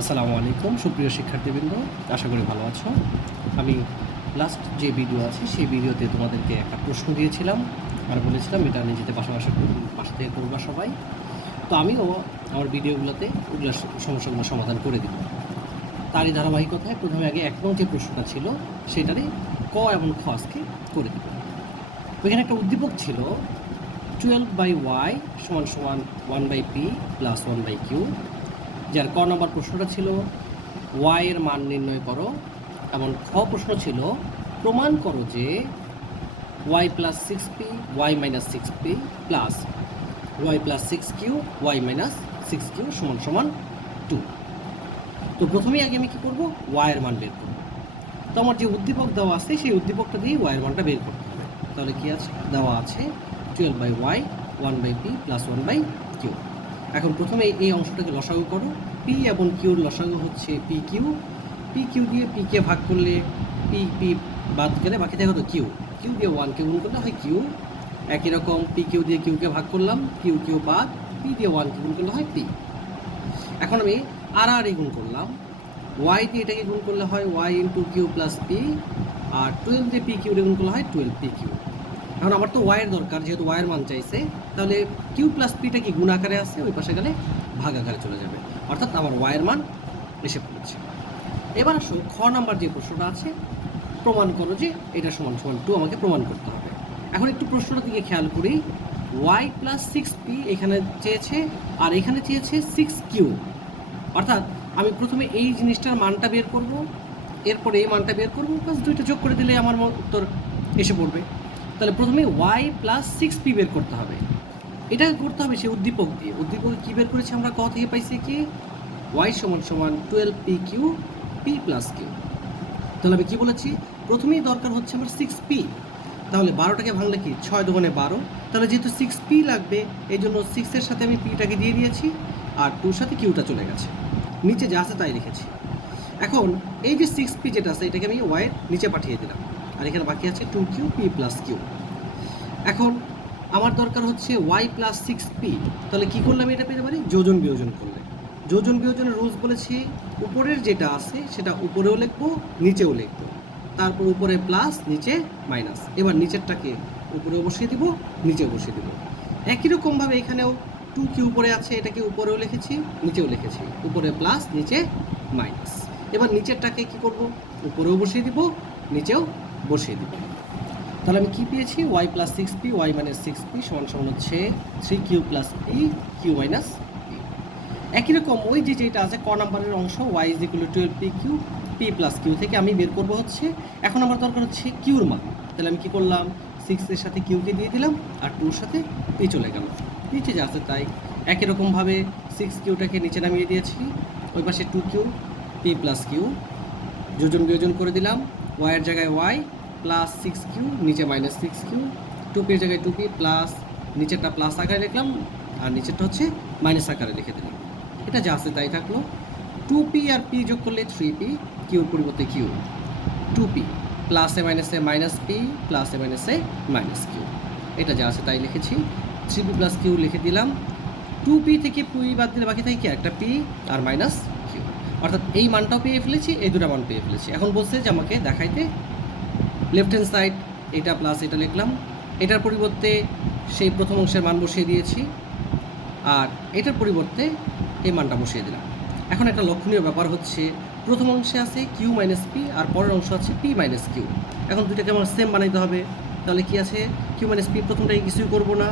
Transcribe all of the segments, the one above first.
আসসালামু আলাইকুম সুপ্রিয় শিক্ষার্থীবৃন্দ, আশা করি ভালো আছো। আমি লাস্ট যে ভিডিও আছে সেই ভিডিওতে তোমাদেরকে একটা প্রশ্ন দিয়েছিলাম আর বলেছিলাম এটা নিজেদের বাসা থেকে করবা সবাই। তো আমিও আমার ভিডিওগুলোতে ওগুলো সমস্যাগুলো সমাধান করে দিব। তারই ধারাবাহিকতায় প্রথমে আগে 1 নং যে প্রশ্নটা ছিল সেটারই ক এবং খ আজকে করে দেব। ওইখানে একটা উদ্দীপক ছিল 12/y = 1/p + 1/q, যার ক নম্বর প্রশ্নটা ছিল y এর মান নির্ণয় করো, এবং খ প্রশ্ন ছিল প্রমাণ করো যে y + 6p y - 6p plus y + 6q y - 6q = 2। তো প্রথমেই আগে আমি কী করবো, y এর মান বের করবো। তো আমার যে উদ্দীপক দেওয়া আছে সেই উদ্দীপকটা দিয়ে y এর মানটা বের করতে হবে। তাহলে কি আছে, দেওয়া আছে 12/y 1/p + 1/q। এখন প্রথমে এই অংশটাকে লসাগু করো। পি এবং কিউর লসাগু হচ্ছে পি কিউ দিয়ে পিকে ভাগ করলে পি বাদ গেলে বাকি থাকে তো কিউ দিয়ে 1কে গুণ করলে হয় কিউ। একই রকম পি কিউ দিয়ে কিউকে ভাগ করলাম, কিউ বাদ পি দিয়ে 1কে গুণ করলে হয় পি। এখন আমি আর গুণ করলাম, ওয়াই দিয়ে এটাকে গুণ করলে হয় Y into Q plus P, আর 12 দিয়ে পি কিউ গুণ করলে হয় 12 পি কিউ। এখন আমার তো ওয়াইয়ের দরকার, যেহেতু ওয়াইয়ের মান চাইছে, তাহলে কিউ প্লাস পিটা কি গুণ আকারে আছে, ওই পাশে গেলে ভাগ আকারে চলে যাবে, অর্থাৎ আমার ওয়াইয়ের মান এসে পড়ছে। এবার আসো খ নাম্বার যে প্রশ্নটা আছে, প্রমাণ করো যে এটা = 2 আমাকে প্রমাণ করতে হবে। এখন একটু প্রশ্নটার দিকে খেয়াল করি, ওয়াই + 6p এখানে চেয়েছে আর এখানে চেয়েছে 6q, অর্থাৎ আমি প্রথমে এই জিনিসটার মানটা বের করব, এরপরে এই মানটা বের করব, প্লাস দুইটা যোগ করে দিলে আমার উত্তর এসে পড়বে। তাহলে প্রথমে y + 6p বের করতে হবে। এটা করতে হবে সেই উদ্দীপক দিয়ে। উদ্দীপকে কী বের করেছি আমরা, ক থেকে পাইছি কি y = 12pq p + q। তাহলে আমি কী বলেছি, প্রথমেই দরকার হচ্ছে আমার 6p। তাহলে 12টাকে ভাঙলে কি 6 × 12, তাহলে যেহেতু 6p লাগবে এই জন্য 6-এর সাথে আমি পিটাকে দিয়ে দিয়েছি, আর 2-র সাথে কিউটা চলে গেছে, নিচে যা আছে তাই লিখেছি। এখন এই যে 6p যেটা আছে এটাকে আমি ওয়াইয়ের নিচে পাঠিয়ে দিলাম, আর এখানে বাকি আছে 2q p + q। এখন আমার দরকার হচ্ছে y + 6p, তাহলে কী করলে আমি এটা পেতে পারি, যোজন বিয়োজন করলে। যোজন বিয়োজনের রুলস বলেছি, উপরের যেটা আছে সেটা উপরেও লিখবো নিচেও লিখবো, তারপর উপরে প্লাস নিচে মাইনাস। এবার নিচেরটাকে উপরেও বসিয়ে দিব, নিচেও বসিয়ে দিব। একই রকমভাবে এখানেও 2q উপরে আছে, এটাকে উপরেও লিখেছি নিচেও লিখেছি, উপরে প্লাস নিচে মাইনাস। এবার নিচেরটাকে কি করব, উপরেও বসিয়ে দিব, নিচেও বসিয়ে দিব। তাহলে আমি কি পেয়েছি, y + 6p y - 6p = হচ্ছে 3q + p q - p। একই রকম ওই যেটা আছে ক নাম্বারের অংশ y = 12pq p + q থেকে আমি বের করব হচ্ছে, এখন আমার দরকার হচ্ছে কিউর মান। তাহলে আমি কি করলাম, 6-এর সাথে কিউকে দিয়ে দিলাম, আর 2-র সাথে p চলে গেল, নিচে যা আছে তাই। একই রকমভাবে 6q-টাকে নিচে নামিয়ে দিয়েছি, ওই পাশে 2q p + q, যোজন বিয়োজন করে দিলাম, y-এর জায়গায় y প্লাস 6q, নিচে -6q, 2p-এর জায়গায় 2p প্লাস, নিচেরটা প্লাস আকারে লিখলাম আর নিচেরটা হচ্ছে মাইনাস আকারে লিখে দিলাম। এটা যা আছে তাই থাকলো। 2p আর p যোগ করলে 3p, কিউর পরিবর্তে কিউ, 2p প্লাসে মাইনাসে -p প্লাসে মাইনাসে -q, এটা যা আছে তাই লিখেছি। 3p + q লিখে দিলাম। 2p থেকে p বাদ দিলে বাকি থাকে কি, একটা p আর -q, অর্থাৎ এই মানটাও পেয়ে ফেলেছি, এই দুটো মান পেয়ে ফেলেছি। এখন বলছে যে আমাকে দেখাইতে লেফট হ্যান্ড সাইড এটা প্লাস এটা লিখলাম, এটার পরিবর্তে সেই প্রথম অংশের মান বসিয়ে দিয়েছি, আর এটার পরিবর্তে এই মানটা বসিয়ে দিলাম। এখন একটা লক্ষণীয় ব্যাপার হচ্ছে, প্রথম অংশে আছে q - p আর পরের অংশ আছে p - q। এখন দুটাকে আমার সেম বানাইতে হবে। তাহলে কি আছে, q - p প্রথমটাই কিছুই করব না,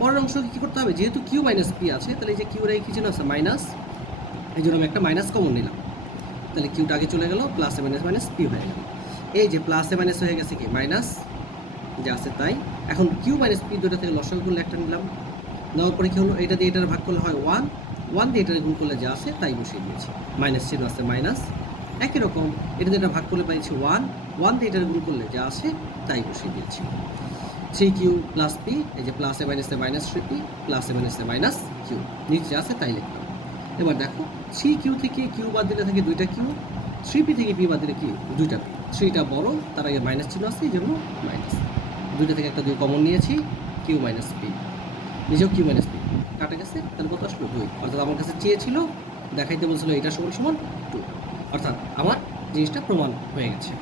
পরের অংশকে কী করতে হবে, যেহেতু q - p আছে তাহলে এই যে কিউর এই কিছু আছে মাইনাস, এই জন্য আমি একটা মাইনাস কমন নিলাম। তাহলে কিউটা আগে চলে গেল, প্লাসে মাইনাস p হয়ে গেল। এই যে প্লাসে মাইনাস হয়ে গেছে কি মাইনাস, যা আছে তাই। এখন কিউ - p দুটো থেকে লসাগু করলে একটা নিলাম, নেওয়ার পরে কী হলো, এটা দিয়ে এটার ভাগ করলে হয় 1 দিয়ে এটার গুণ করলে যা আছে তাই বসিয়ে দিয়েছি, মাইনাস চিহ্ন আছে মাইনাস। একই রকম এটা দিয়ে এটা ভাগ করলে পাইছি 1 দিয়ে এটার গুণ করলে যা আছে তাই বসিয়ে দিয়েছি। 3q + p, এই যে প্লাসে মাইনাসে -3p প্লাসে মাইনাসে -q, নিচে যা আছে তাই লিখলাম। এবার দেখো 3q থেকে q বাদ দিলে থাকে 2টা q, 3p থেকে p বাদ দিলে কি 2টা p, 3টা বড়, তার আগে মাইনাস চিহ্ন আছে এই জন্য মাইনাস। 2টা থেকে একটা 2 কমন নিয়েছি, q - p, নিজেও q - p কাটা গেছে, তাহলে কত আসলো 2, অর্থাৎ আমার কাছে চেয়েছিল দেখাইতে বলছিল এটা সমান সমান 2, অর্থাৎ আমার জিনিসটা প্রমাণ হয়ে গেছে।